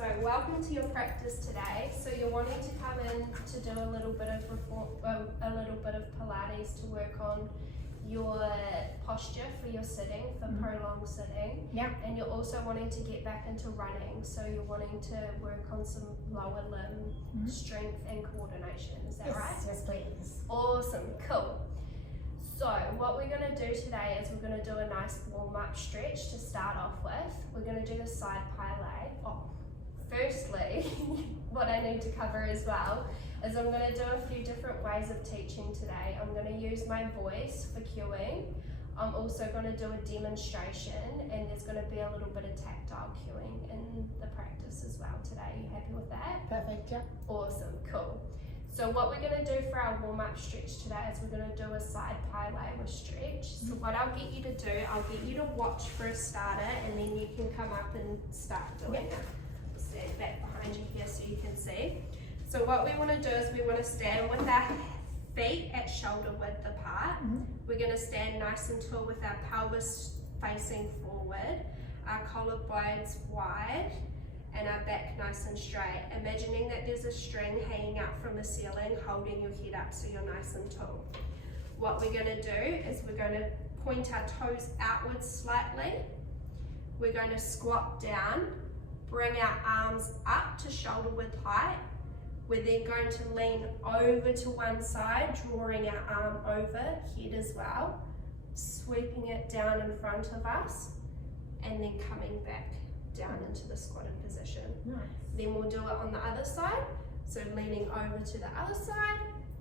So welcome to your practice today. So you're wanting to come in to do a little bit of Pilates to work on your posture for your sitting, for prolonged sitting. Yeah. And you're also wanting to get back into running. So you're wanting to work on some lower limb strength and coordination. Is that right? Yes, please. Awesome, cool. So what we're going to do today is we're going to do a nice warm-up stretch to start off with. We're going to do the side Pilates. Firstly, what I need to cover as well is I'm going to do a few different ways of teaching today. I'm going to use my voice for cueing. I'm also going to do a demonstration, and there's going to be a little bit of tactile cueing in the practice as well today. Are you happy with that? Perfect, yeah. Awesome, cool. So what we're going to do for our warm-up stretch today is we're going to do a side Pilates with stretch. So what I'll get you to do, I'll get you to watch for a starter, and then you can come up and start doing it. I'll stand back behind you here so you can see. So what we want to do is we want to stand with our feet at shoulder width apart. We're going to stand nice and tall with our pelvis facing forward, our collarbones wide, and our back nice and straight. Imagining that there's a string hanging out from the ceiling holding your head up so you're nice and tall. What we're going to do is we're going to point our toes outwards slightly. We're going to squat down, bring our arms up to shoulder width height. We're then going to lean over to one side, drawing our arm over, head as well, sweeping it down in front of us, and then coming back down into the squatted position. Nice. Then we'll do it on the other side. So leaning over to the other side,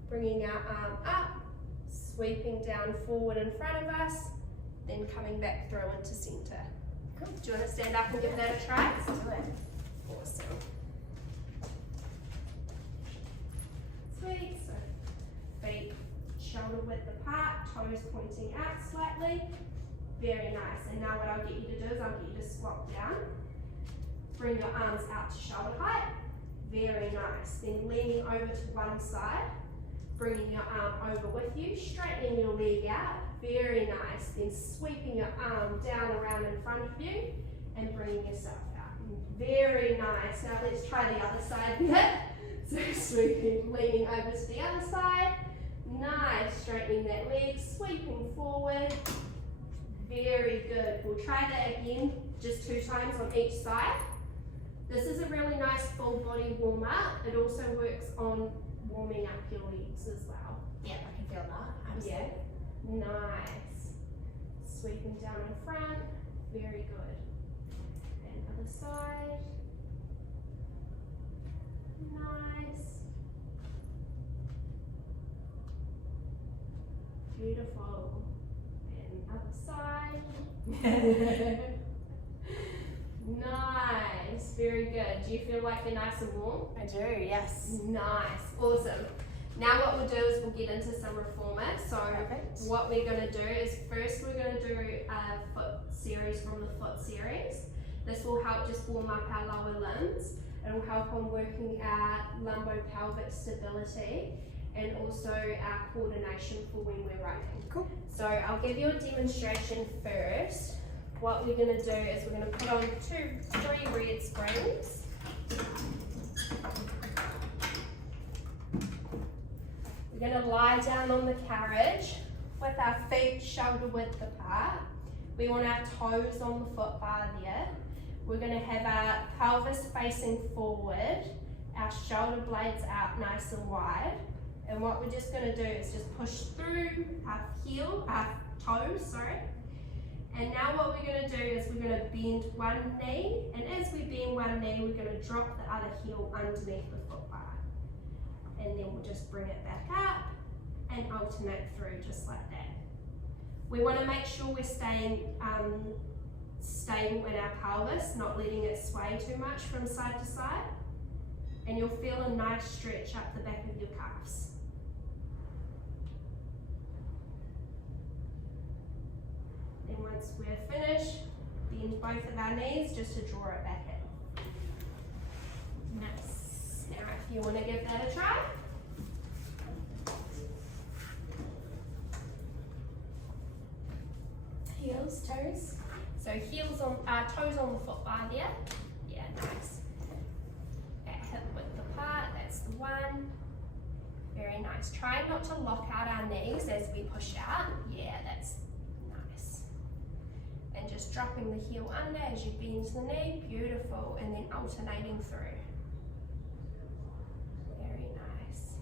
bringing our arm up, sweeping down forward in front of us, then coming back through into center. Cool. Do you want to stand up and give that a try? Let's do it. Awesome. Sweet. So feet shoulder width apart, toes pointing out slightly. Very nice. And now what I'll get you to do is I'll get you to squat down. Bring your arms out to shoulder height. Very nice. Then leaning over to one side, bringing your arm over with you, straightening your leg out. Very nice. Then sweeping your arm down around in front of you and bringing yourself out. Very nice. Now let's try the other side here. So sweeping, leaning over to the other side. Nice. Straightening that leg, sweeping forward. Very good. We'll try that again, just 2 times on each side. This is a really nice full body warm up. It also works on warming up your legs as well. Yeah, I can feel that. Absolutely. Yeah. Nice. Sweeping down in front. Very good. And other side. Nice. Beautiful. Other side. Nice, very good. Do you feel like you're nice and warm? I do, yes. Nice, awesome. Now what we'll do is we'll get into some reformer. So Perfect. what we're going to do is first we're going to do a foot series from the foot series. This will help just warm up our lower limbs. It will help on working our lumbopelvic stability and also our coordination for when we're running. Cool. So I'll give you a demonstration first. What we're going to do is we're going to put on 3 red springs. We're going to lie down on the carriage with our feet shoulder width apart. We want our toes on the foot bar there. We're going to have our pelvis facing forward, our shoulder blades out nice and wide. And what we're just going to do is just push through our toes, And now what we're going to do is we're going to bend one knee, and as we bend one knee, we're going to drop the other heel underneath the foot bar. And then we'll just bring it back up and alternate through just like that. We want to make sure we're staying stable in our pelvis, not letting it sway too much from side to side. And you'll feel a nice stretch up the back of your calves. Then once we're finished, bend both of our knees just to draw it back in. Nice. Now if you want to give that a try. Heels, toes. So heels on, toes on the foot bar there. Yeah, nice. one. Very nice. Try not to lock out our knees as we push out. Yeah, that's nice. And just dropping the heel under as you bend the knee. Beautiful. And then alternating through. Very nice.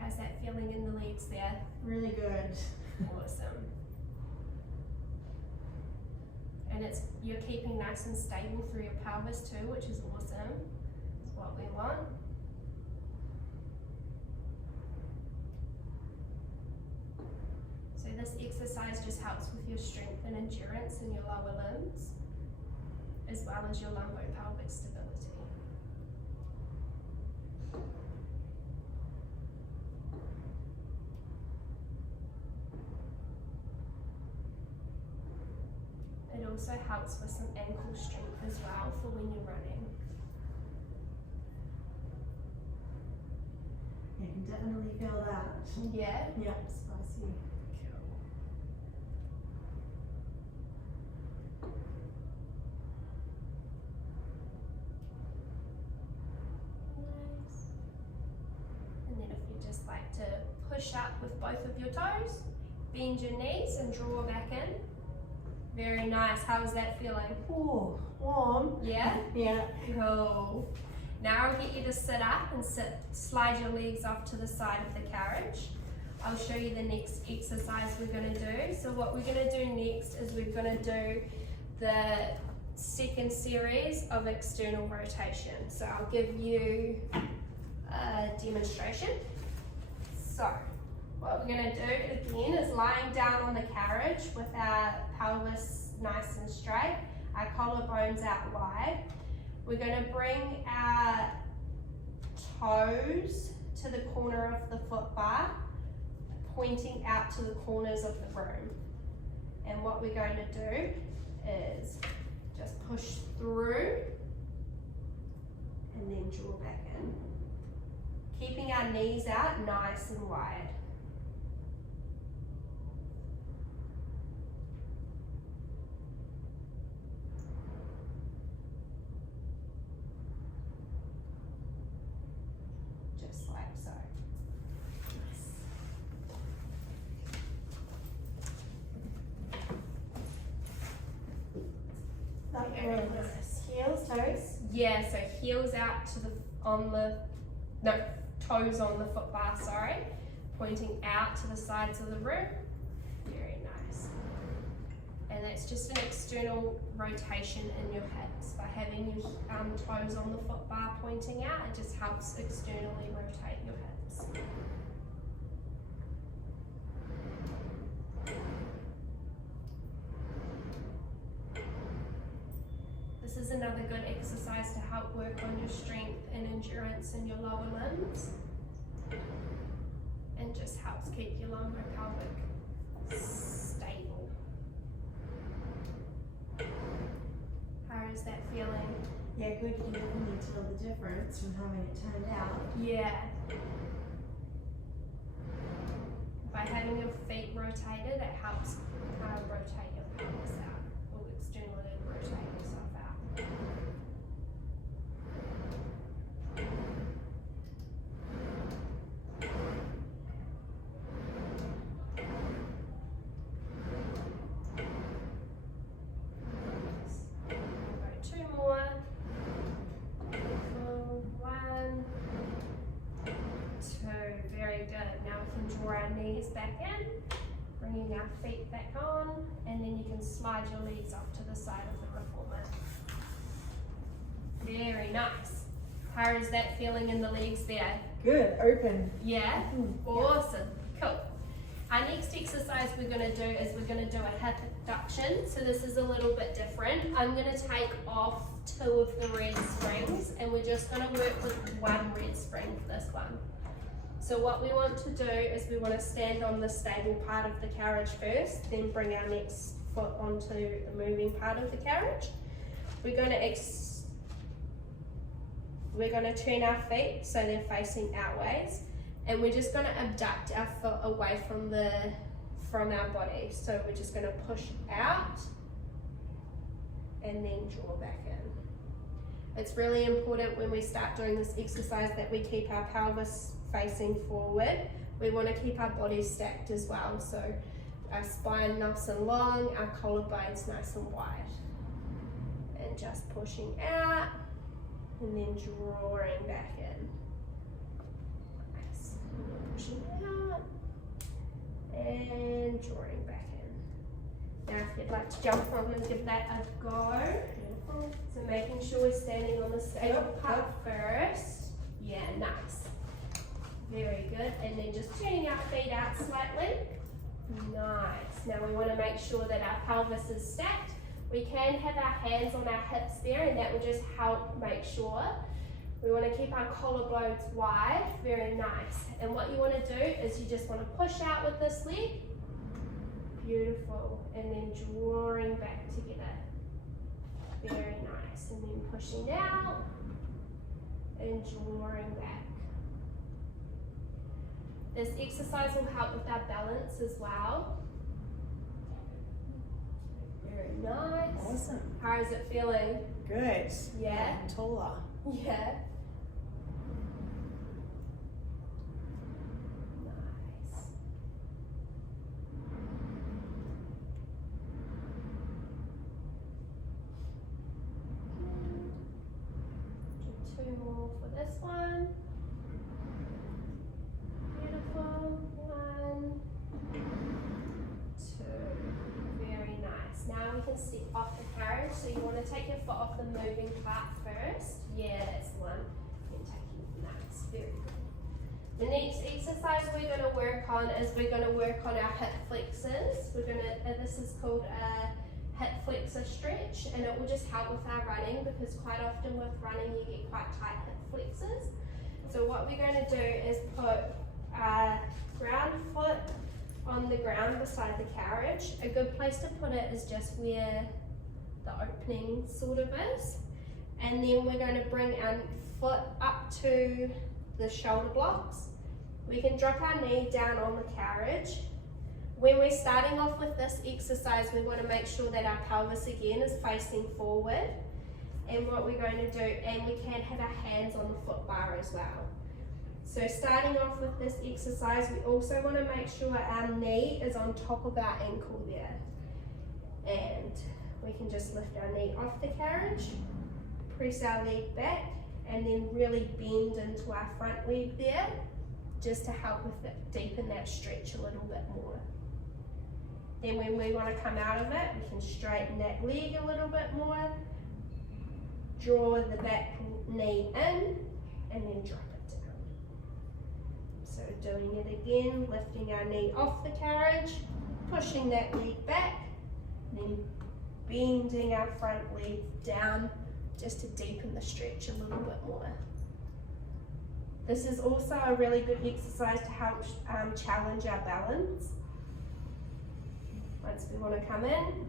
How's that feeling in the legs there? Really good. Awesome. And you're keeping nice and stable through your pelvis too, which is awesome. It's what we want. So this exercise just helps with your strength and endurance in your lower limbs, as well as your lumbo-pelvic stability. It also helps with some ankle strength as well for when you're running. You can definitely feel that. Yeah? Yeah, spicy. Nice. And then if you just like to push up with both of your toes, bend your knees and draw back in. Very nice. How's that feeling? Oh, warm. Yeah? Yeah. Cool. Now I'll get you to sit up and slide your legs off to the side of the carriage. I'll show you the next exercise we're going to do. So what we're going to do next is we're going to do the second series of external rotation. So I'll give you a demonstration. So what we're going to do again is lying down on the carriage with our pelvis nice and straight, our collarbones out wide. We're going to bring our toes to the corner of the foot bar, pointing out to the corners of the room. And what we're going to do is just push through and then draw back in. Keeping our knees out nice and wide. Just like so. That Very was nice. heels, toes. Yeah, so heels out to toes on the foot bar, sorry. Pointing out to the sides of the room. Very nice. And that's just an external rotation in your hips. By having your toes on the foot bar pointing out, it just helps externally rotate your hips. This is another good exercise to help work on your strength and endurance in your lower limbs. And just helps keep your lumbo-pelvic stable. How is that feeling? Yeah, good. You definitely tell the difference from having it turned out. Yeah. By having your feet rotated, it helps rotate your pelvis out, or externally rotate yourself out. Two more. One, two. Very good. Now we can draw our knees back in, bringing our feet back on, and then you can slide your legs off to the side of the reformer. Very nice. How is that feeling in the legs there? Good. Open. Yeah? Awesome. Cool. Our next exercise we're going to do is we're going to do a hip abduction. So this is a little bit different. I'm going to take off 2 of the red springs and we're just going to work with 1 red spring for this one. So what we want to do is we want to stand on the stable part of the carriage first, then bring our next foot onto the moving part of the carriage. We're going to We're going to turn our feet so they're facing outwards, and we're just going to abduct our foot away from our body. So we're just going to push out and then draw back in. It's really important when we start doing this exercise that we keep our pelvis facing forward. We want to keep our body stacked as well, so our spine nice and long, our collarbones nice and wide. And just pushing out and then drawing back in. Nice. Pushing out and drawing back in. Now if you'd like to jump on and give that a go. Beautiful. So making sure we're standing on the stable part first. Yeah, nice. Very good. And then just turning our feet out slightly. Nice. Now we want to make sure that our pelvis is stacked. We can have our hands on our hips there, and that will just help make sure. We want to keep our collarbones wide. Very nice. And what you want to do is you just want to push out with this leg. Beautiful. And then drawing back together. Very nice. And then pushing out and drawing back. This exercise will help with our balance as well. Very nice. Awesome. How is it feeling? Good. Yeah? Taller. Yeah. Nice. Do 2 more for this one. Beautiful. 1, 2. Very nice. Now we can step off the carriage. So you want to take your foot off the moving part first. Yeah, that's the one. And taking nice. Very good. The next exercise we're going to work on is we're going to work on our hip flexors. We're going to. This is called a hip flexor stretch, and it will just help with our running because quite often with running you get quite tight hip flexors. So what we're going to do is put our ground foot on the ground beside the carriage. A good place to put it is just where the opening sort of is. And then we're going to bring our foot up to the shoulder blocks. We can drop our knee down on the carriage. When we're starting off with this exercise, we want to make sure that our pelvis again is facing forward. And what we're going to do, and we can have our hands on the foot bar as well. So starting off with this exercise, we also want to make sure our knee is on top of our ankle there. And we can just lift our knee off the carriage, press our leg back, and then really bend into our front leg there, just to help with it, deepen that stretch a little bit more. Then when we want to come out of it, we can straighten that leg a little bit more, draw the back knee in, and then drop it down. So doing it again, lifting our knee off the carriage, pushing that leg back, and then bending our front leg down just to deepen the stretch a little bit more. This is also a really good exercise to help challenge our balance. Once we want to come in,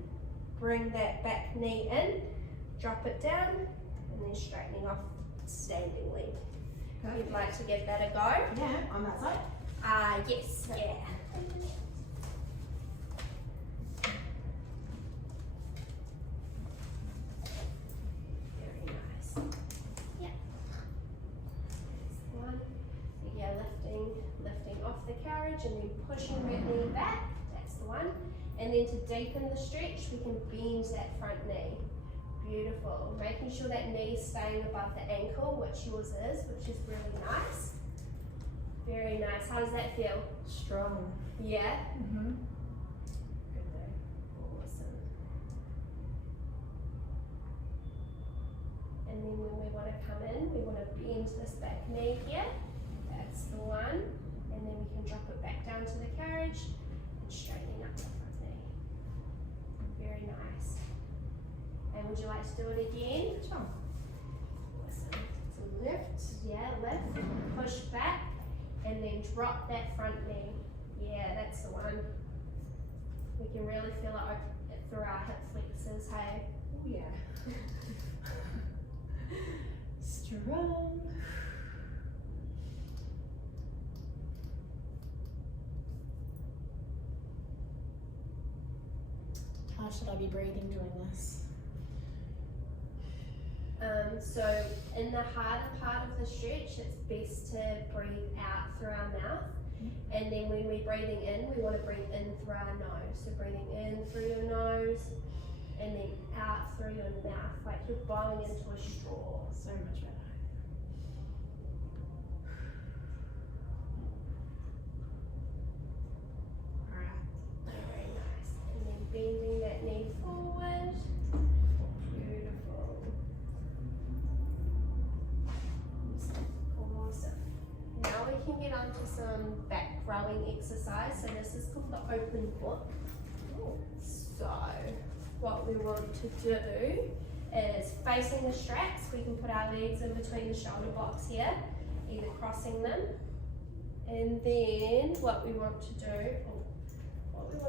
bring that back knee in, drop it down, and then straightening off standing leg. If you'd like to give that a go. Yeah, on that side? Yes, yeah. Very nice. Yeah. That's one. So yeah, lifting off the carriage and then pushing that knee back. That's the one. And then to deepen the stretch, we can bend that front knee. Beautiful. Making sure that knee is staying above the ankle, which yours is, which is really nice. Very nice. How does that feel? Strong. Yeah? Mm-hmm. Good. Awesome. And then when we want to come in, we want to bend this back knee here. That's the one. And then we can drop it back down to the carriage and straightening up the front knee. Very nice. And would you like to do it again? Sure. Awesome. So lift, yeah, lift, push back, and then drop that front knee. Yeah, that's the one. We can really feel it through our hip flexors, hey? Oh yeah. to run. How should I be breathing during this? So in the harder part of the stretch, it's best to breathe out through our mouth. And then when we're breathing in, we want to breathe in through our nose. So breathing in through your nose and then out through your mouth, like you're blowing into a straw. So much better. Alright. Very nice. And then bending that knee forward. Beautiful. Awesome. Now we can get on to some back rowing exercise. So this is called the open book. So what we want to do is facing the straps. We can put our legs in between the shoulder blocks here, either crossing them. And then what we want to do for this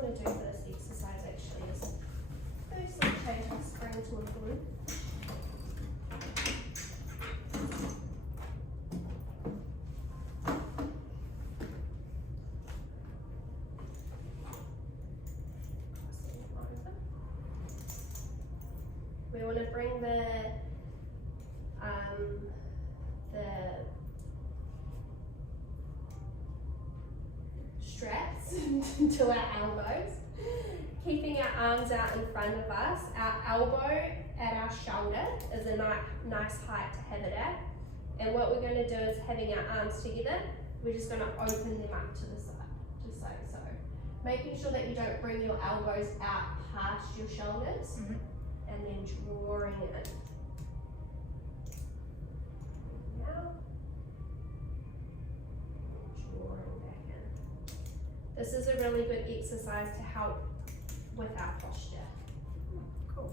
exercise actually is firstly change our spring to a glute. We want to bring the straps to our elbows, keeping our arms out in front of us. Our elbow at our shoulder is a nice height to have it at. And what we're going to do is having our arms together, we're just going to open them up to the side, just like so. Making sure that you don't bring your elbows out past your shoulders. And then drawing it in. Now, drawing back in. This is a really good exercise to help with our posture. Cool.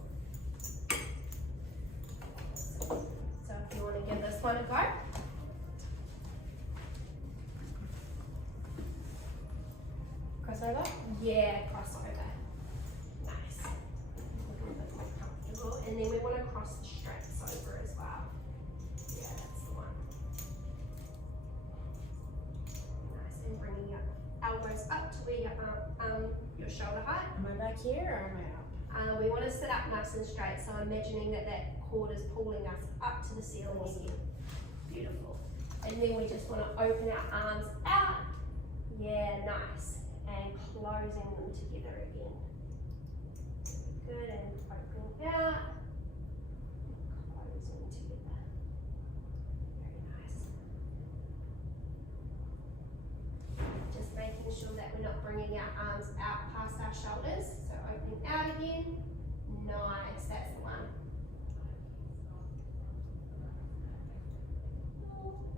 So if you want to give this one a go. Crossover? Yeah, crossover. Nice. And then we want to cross the straps over as well. Yeah, that's the one. Nice, and bringing your elbows up to where your shoulder height. Am I back here or am I up? We want to sit up nice and straight, so imagining that cord is pulling us up to the ceiling again. Beautiful. And then we just want to open our arms out. Yeah, nice. And closing them together again. Good, and opening out. Closing together. Very nice. Just making sure that we're not bringing our arms out past our shoulders. So opening out again. Nice, that's the one.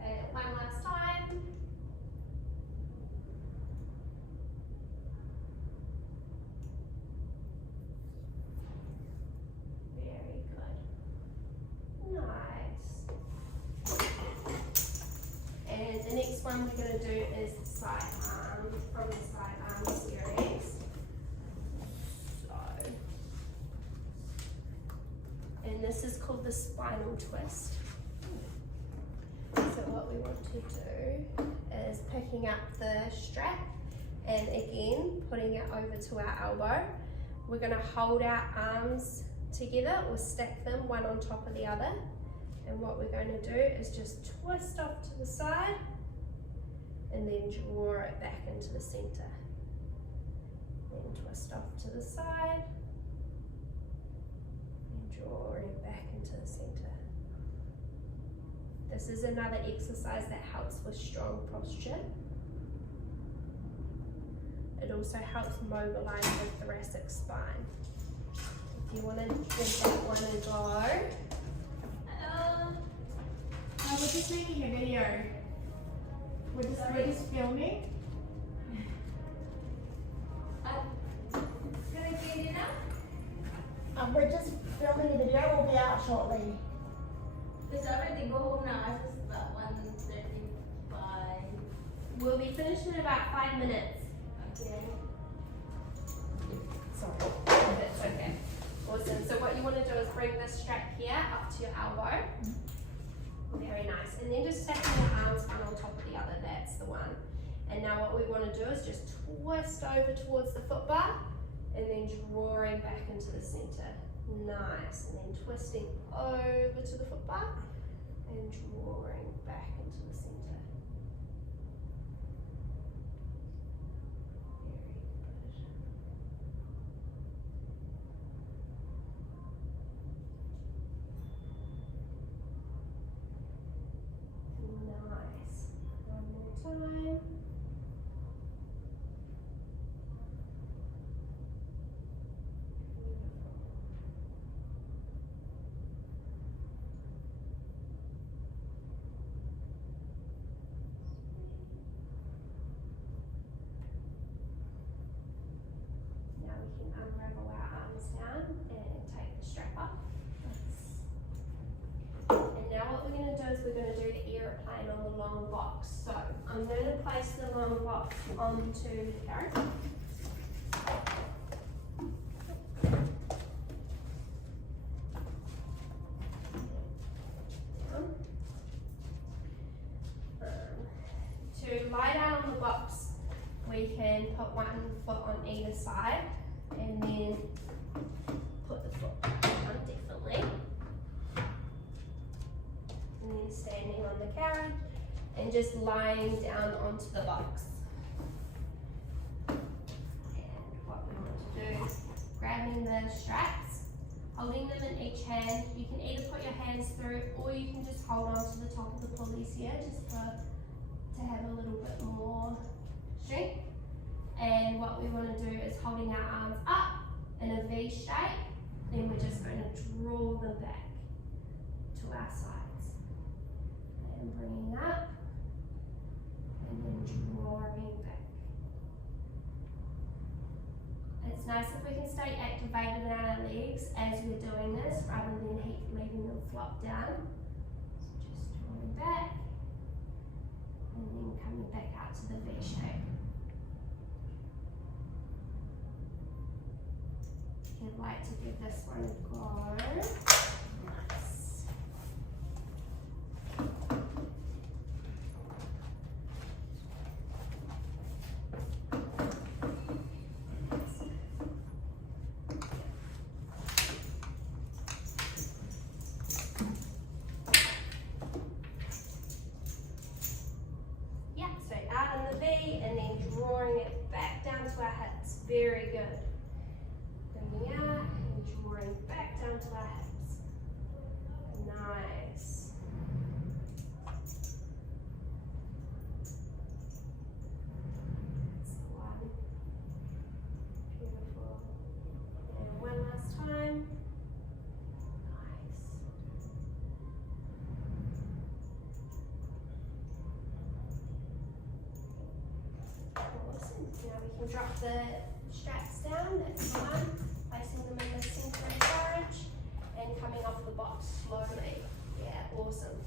And one last time. Very good. Nice. And the next one we're going to do is side arm, from the side arm series. And this is called the spinal twist. So what we want to do is picking up the strap and again putting it over to our elbow. We're going to hold our arms together or stack them one on top of the other. And what we're going to do is just twist off to the side and then draw it back into the center. Then twist off to the side. Drawing back into the center. This is another exercise that helps with strong posture. It also helps mobilize the thoracic spine. If you want to give that one a go. We're just making a video. We're just filming. Gonna get it up? We're just filming a video. We'll be out shortly. It's already go home now. It's about 1:35. We'll be finished in about 5 minutes. Okay. Sorry. That's okay. Awesome. So what you want to do is bring this strap here up to your elbow. Very nice. And then just stacking your arms one on top of the other, that's the one. And now what we want to do is just twist over towards the foot bar and then drawing back into the center. Nice. And then twisting over to the foot bar and drawing back into the center. Very good. Nice. One more time. Now we can unravel our arms down and take the strap off. And now what we're going to do is we're going to do the aeroplane on the long box. So I'm going to place the long box onto the carrot. To lie down on the box, we can put one foot on either side and then put the foot back down, definitely. And then standing on the carrot and just lying down onto the box. And what we want to do is grabbing the straps, holding them in each hand. You can either put your hands through or you can just hold on to the top of the pulleys here just to have a little bit more strength. And what we want to do is holding our arms up in a V shape, then we're just going to draw them back to our sides. And bringing up, and then drawing back. It's nice if we can stay activated in our legs as we're doing this, rather than leaving them flop down. So just drawing back, and then coming back out to the V shape. I'd like to give this one a go. Nice. Yeah, so out in the V and then drawing it back down to our hips. Very good. Bringing out and drawing back down to our hips. Nice. That's one. Beautiful. And one last time. Nice. Awesome. Now we can drop the straps down. That's fine. Placing them in the center of carriage and coming off the box slowly. Yeah, awesome.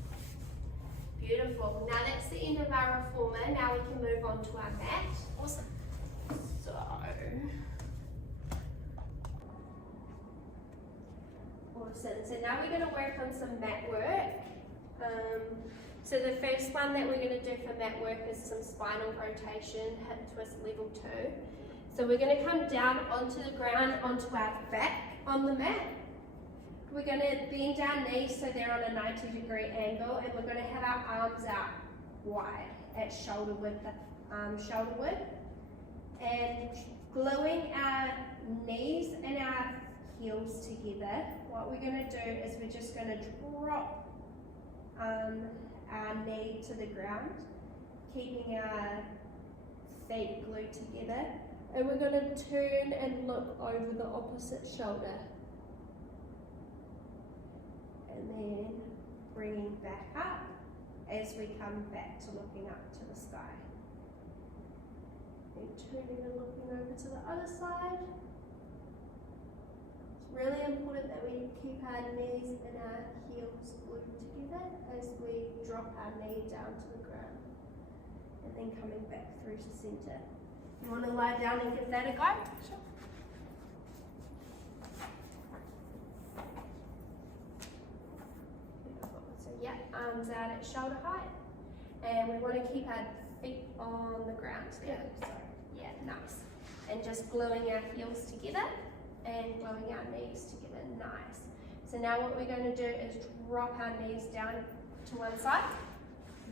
Beautiful. Now that's the end of our reformer. Now we can move on to our mat. Awesome. So, awesome. So now we're going to work on some mat work. So the first one that we're going to do for mat work is some spinal rotation, hip twist level 2. So we're going to come down onto the ground, onto our back on the mat. We're going to bend our knees so they're on a 90-degree angle, and we're going to have our arms out wide at shoulder width, and gluing our knees and our heels together. What we're going to do is we're just going to drop our knee to the ground, keeping our feet glued together. And we're going to turn and look over the opposite shoulder. And then bringing back up as we come back to looking up to the sky. And turning and looking over to the other side. It's really important that we keep our knees and our heels glued together as we drop our knee down to the ground. And then coming back through to center. You want to lie down and give that a go? Sure. Beautiful. So Yeah, arms out at shoulder height. And we want to keep our feet on the ground there. Yeah, nice. And just gluing our heels together and gluing our knees together, nice. So now what we're going to do is drop our knees down to one side.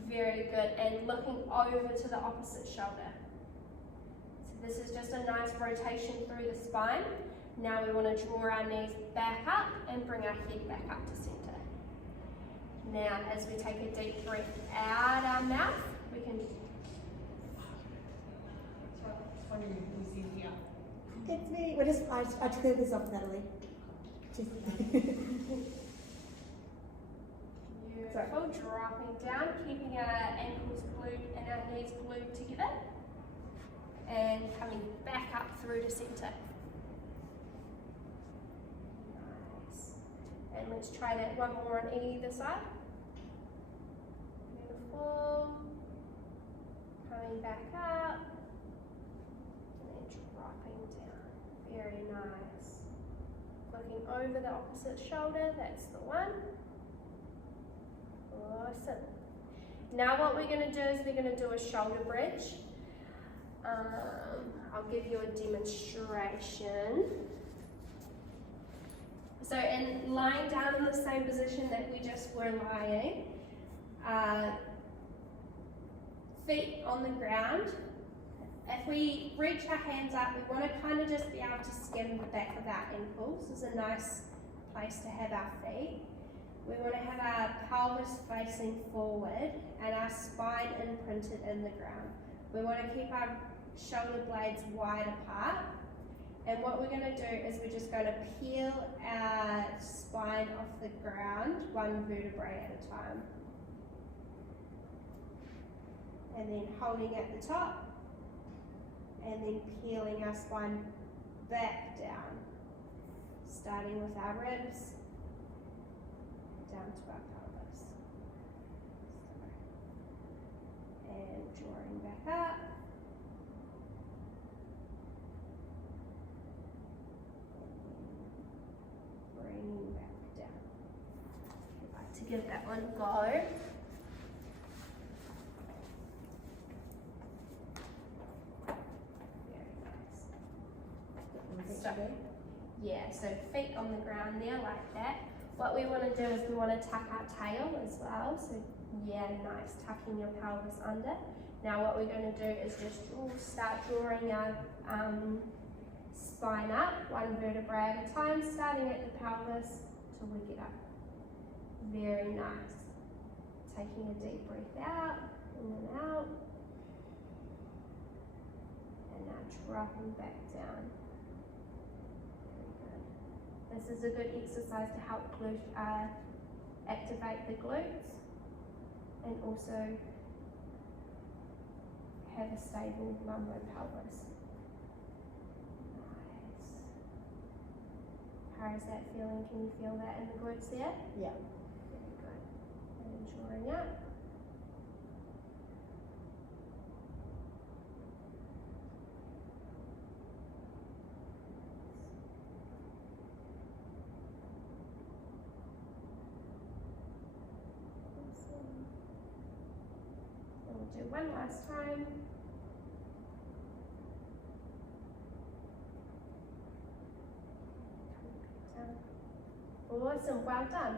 Very good, and looking over to the opposite shoulder. So this is just a nice rotation through the spine. Now we want to draw our knees back up and bring our head back up to center. Now as we take a deep breath out our mouth, we can It's me. We're just, I cleared this off, Natalie. Just Beautiful, dropping down, keeping our ankles glued and our knees glued together. And coming back up through to center. Nice. And let's try that one more on either side. Beautiful. Coming back up. And then dropping down. Very nice. Looking over the opposite shoulder, that's the one. Awesome. Now what we're going to do is we're going to do a shoulder bridge. I'll give you a demonstration. So in lying down in the same position that we just were lying, feet on the ground. If we reach our hands up, we want to kind of just be able to skim the back of our ankles. This is a nice place to have our feet. We want to have our pelvis facing forward and our spine imprinted in the ground. We want to keep our shoulder blades wide apart. And what we're going to do is we're just going to peel our spine off the ground, one vertebrae at a time. And then holding at the top, and then peeling our spine back down. Starting with our ribs, down to our pelvis. And drawing back up. Bringing back down. I'd like to give that one a go. So, yeah, so feet on the ground there like that. What we want to do is we want to tuck our tail as well. So yeah, nice, tucking your pelvis under. Now what we're going to do is just start drawing our spine up, one vertebrae at a time, starting at the pelvis till we get up. Very nice. Taking a deep breath out, in and out. And now dropping back down. This is a good exercise to help activate the glutes and also have a stable lumbo-pelvis. Nice. How is that feeling? Can you feel that in the glutes there? yeah. Very good. And drawing up. We'll do one last time. Awesome, well done.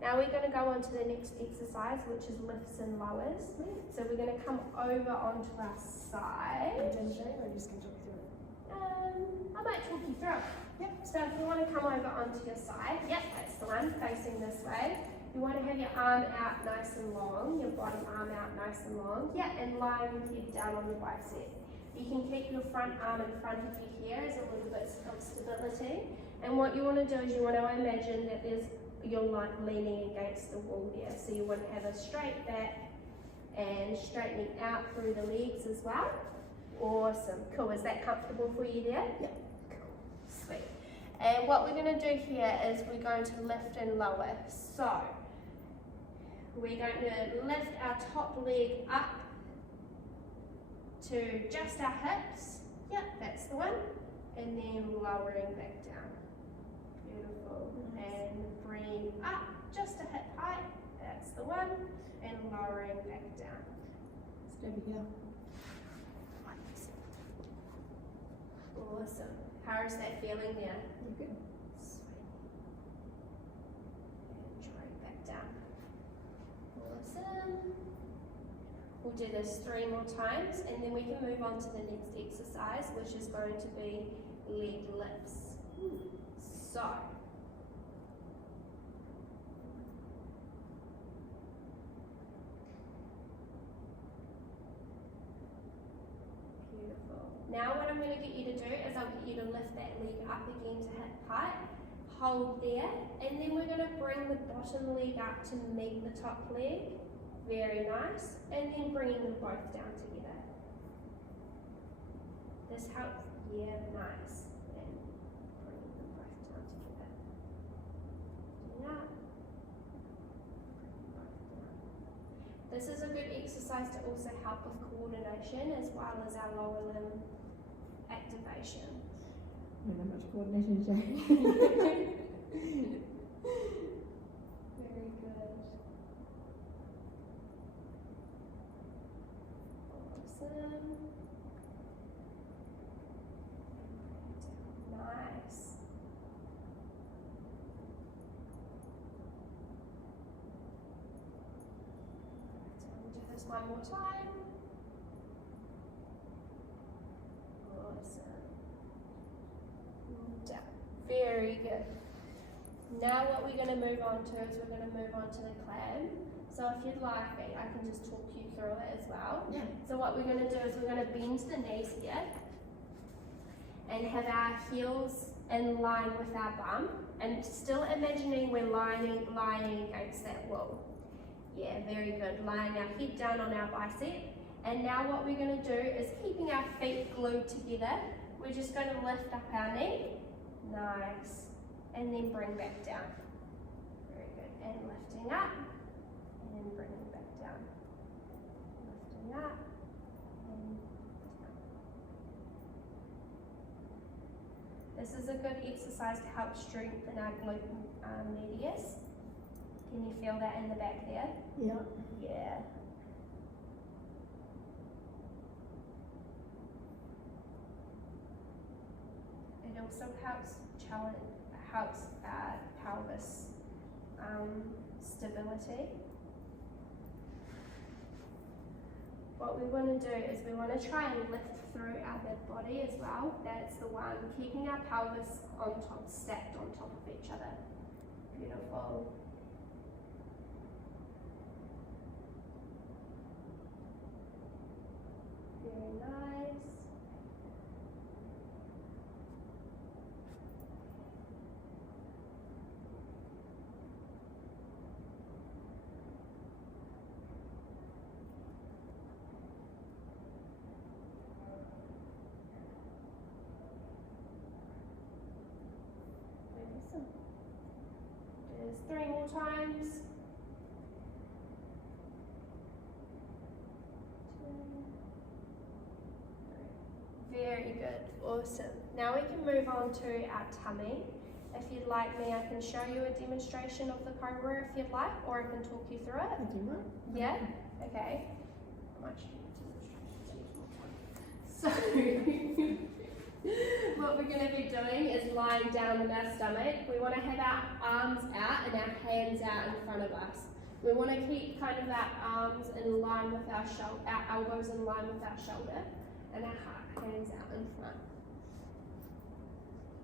Now we're going to go on to the next exercise, which is lifts and lowers. So we're going to come over onto our side. Or are you just going to talk through it? I might talk you through it. Yep. So if you want to come over onto your side, yep, that's the one, facing this way. You want to have your arm out nice and long, your bottom arm out nice and long. Yeah, and lying with your head down on your bicep. You can keep your front arm in front of you here as a little bit of stability. And what you want to do is you want to imagine that you're like leaning against the wall here. So you want to have a straight back and straightening out through the legs as well. Awesome, cool. Is that comfortable for you there? Yeah. Cool, sweet. And what we're going to do here is we're going to lift and lower. So we're going to lift our top leg up to just our hips. Yep, that's the one. And then lowering back down. Beautiful. And bring up just a hip height. That's the one, and lowering back down. Stay over here. Awesome. How is that feeling there? You're good. Sweet. And drawing back down. Awesome. We'll do this 3 more times and then we can move on to the next exercise, which is going to be leg lifts. So, beautiful. Now what I'm going to get you to do is I'll get you to lift that leg up again to hip height. Hold there, and then we're going to bring the bottom leg up to meet the top leg. Very nice. And then bringing them both down together. This helps. Yeah, nice. And bringing them both down together. Yeah. This is a good exercise to also help with coordination as well as our lower limb activation. I don't know much coordination, Jay. Very good. Awesome. Nice. So we'll do this one more time. Awesome. Down. Very good. Now what we're going to move on to is we're going to move on to the clam. So if you'd like me, I can just talk you through it as well. Yeah. So what we're going to do is we're going to bend the knees here and have our heels in line with our bum, and still imagining we're lying against that wall. Yeah, very good. Lying our head down on our bicep. And now what we're going to do is keeping our feet glued together, we're just going to lift up our knee. Nice. And then bring back down. Very good. And lifting up. And bringing back down. Lifting up. And down. This is a good exercise to help strengthen our glute medius. Can you feel that in the back there? Yeah. Yeah. It also helps pelvis stability. What we want to do is we want to try and lift through our mid body as well. That's the one, keeping our pelvis on top, stacked on top of each other. Beautiful. Very nice. Awesome. Just 3 more times. 2, 3. Very good. Awesome. Now we can move on to our tummy. If you'd like me, I can show you a demonstration of the cobra if you'd like, or I can talk you through it. I do what? Yeah? Okay. I might show you a demonstration. So, what we're going to be doing is lying down on our stomach. We want to have our arms out and our hands out in front of us. We want to keep kind of our arms in line with our shoulder, our elbows in line with our shoulder, and our hands out in front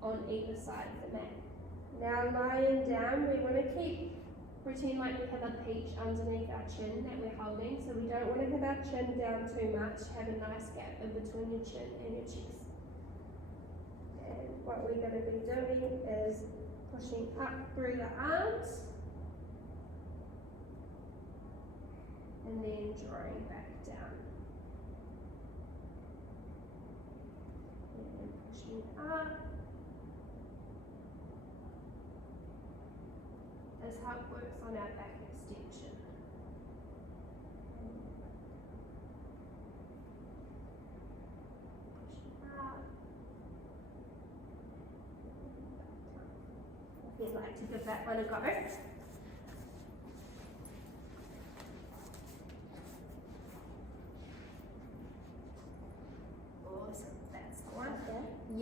on either side of the mat. Now lying down, we want to pretend like we have a peach underneath our chin that we're holding, so we don't want to have our chin down too much, have a nice gap in between your chin and your chest. And what we're going to be doing is pushing up through the arms and then drawing back down. And pushing up. This how it works on our back extension. Pushing up. If you'd like to give that one a go.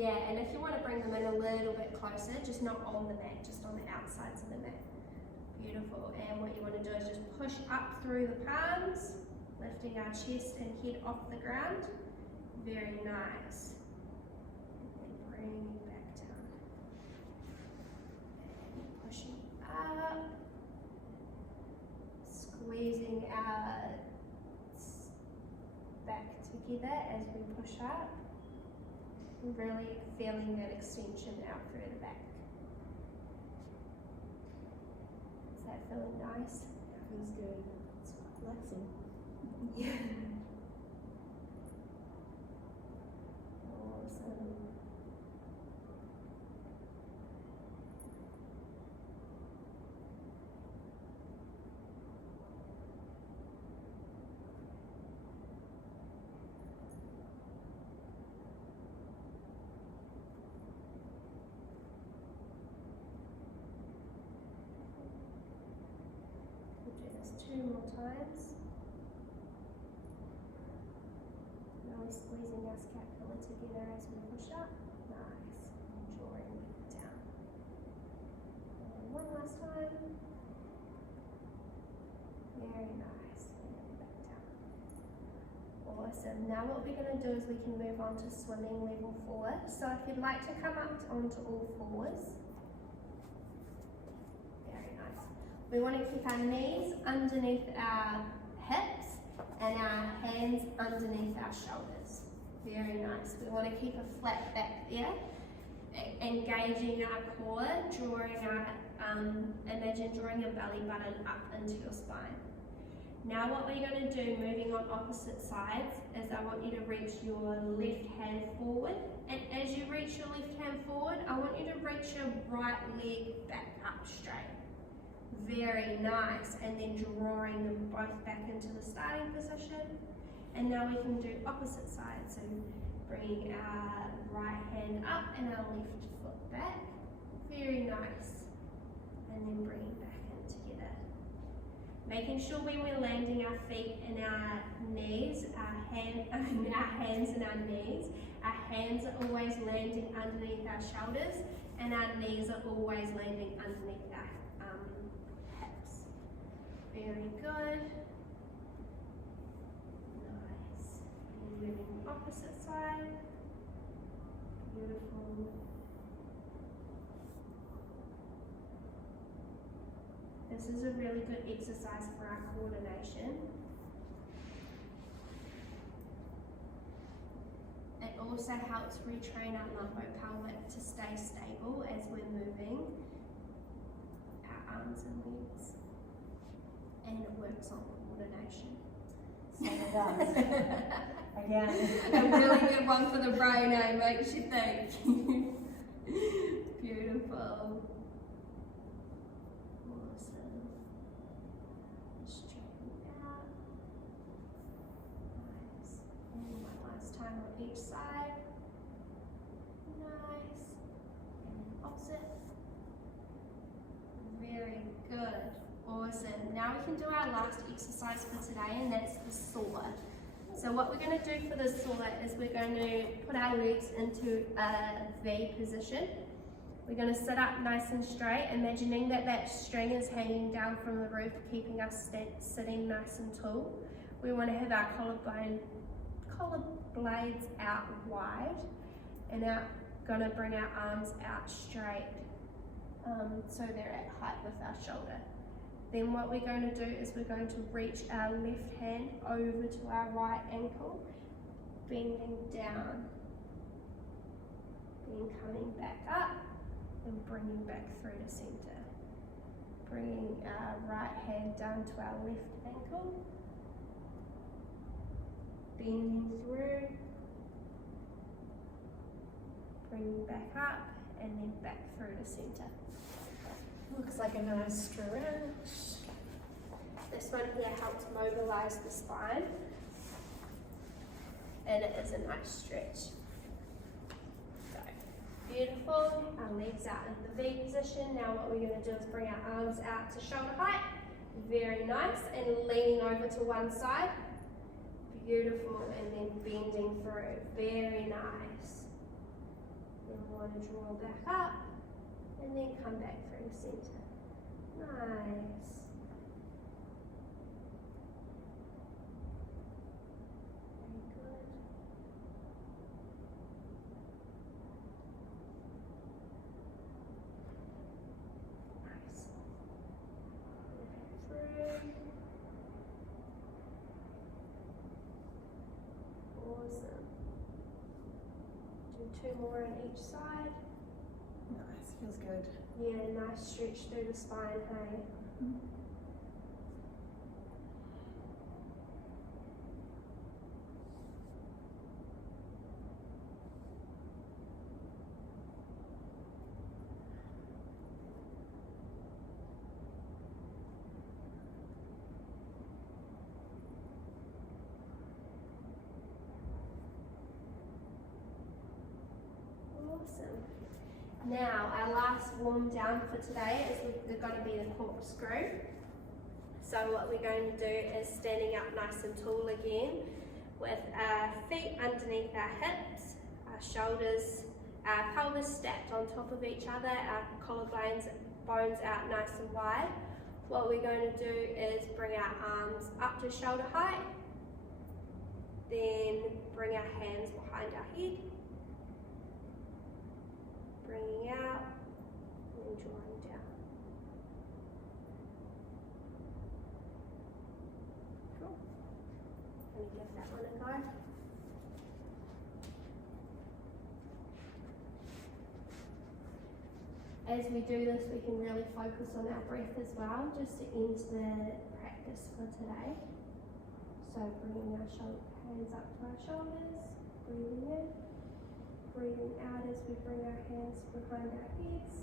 Yeah, and if you want to bring them in a little bit closer, just not on the mat, just on the outsides of the mat. Beautiful. And what you want to do is just push up through the palms, lifting our chest and head off the ground. Very nice. And bringing back down. And pushing up. Squeezing our back together as we push up. Really feeling that extension out through the back. Is that feeling nice? Feels good. It's relaxing. Yeah. Awesome. We'll do this 2 more times. Really squeezing our scapula together as we push up. Nice. And drawing it down. And one last time. Very nice. And then back down. Awesome. Now what we're going to do is we can move on to swimming level 4. So if you'd like to come up onto all fours. Very nice. We want to keep our knees underneath our hips and our hands underneath our shoulders. Very nice. We want to keep a flat back there, engaging our core, drawing our, imagine drawing your belly button up into your spine. Now what we're going to do, moving on opposite sides, is I want you to reach your left hand forward, and as you reach your left hand forward, I want you to reach your right leg back up straight. Very nice, and then drawing them both back into the starting position. And now we can do opposite sides, so bringing our right hand up and our left foot back. Very nice, and then bringing back in together. Making sure when we're landing our feet and our knees, our hands and our knees, our hands are always landing underneath our shoulders, and our knees are always landing underneath our hips. Very good. Nice. And moving opposite side. Beautiful. This is a really good exercise for our coordination. It also helps retrain our lumbo-pelvic to stay stable as we're moving our arms and legs. And it works on coordination. So it does. Again. A really good one for the brain, eh? Makes you think. Beautiful. Awesome. Straighten out. Nice. And one last time on each side. Nice. And then opposite. Very good. Awesome. Now we can do our last exercise for today, and that's the saw. So what we're going to do for the saw is we're going to put our legs into a V position. We're going to sit up nice and straight, imagining that that string is hanging down from the roof, keeping us sitting nice and tall. We want to have our collar blades out wide, and going to bring our arms out straight, so they're at height with our shoulder. Then what we're going to do is we're going to reach our left hand over to our right ankle, bending down, then coming back up and bringing back through to center. Bringing our right hand down to our left ankle, bending through, bringing back up and then back through to center. Looks like a nice stretch. This one here helps mobilize the spine, and it is a nice stretch. So, beautiful. Our legs out in the V position. Now what we're going to do is bring our arms out to shoulder height. Very nice. And leaning over to one side. Beautiful. And then bending through. Very nice. Then we want to draw back up and then come back through the center. Nice. Very good. Nice. Through. Awesome. Do 2 more on each side. Nice, feels good. Yeah, nice stretch through the spine, hey? Awesome. Now, our last warm down for today is going to be the corkscrew. So what we're going to do is standing up nice and tall again with our feet underneath our hips, our shoulders, our pelvis stacked on top of each other, our collarbones bones out nice and wide. What we're going to do is bring our arms up to shoulder height, then bring our hands behind our head, bringing out and drawing down. Cool. Let me give that one a go. As we do this, we can really focus on our breath as well, just to end the practice for today. So bringing our hands up to our shoulders, breathing in. Breathing out as we bring our hands behind our heads.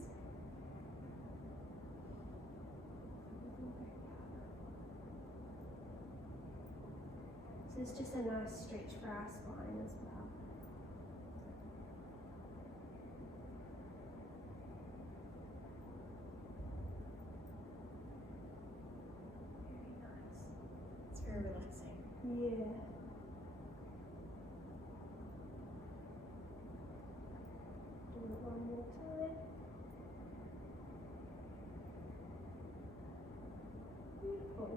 So it's just a nice stretch for our spine as well. Very nice. It's very relaxing. Yeah. Do it one more time. Beautiful.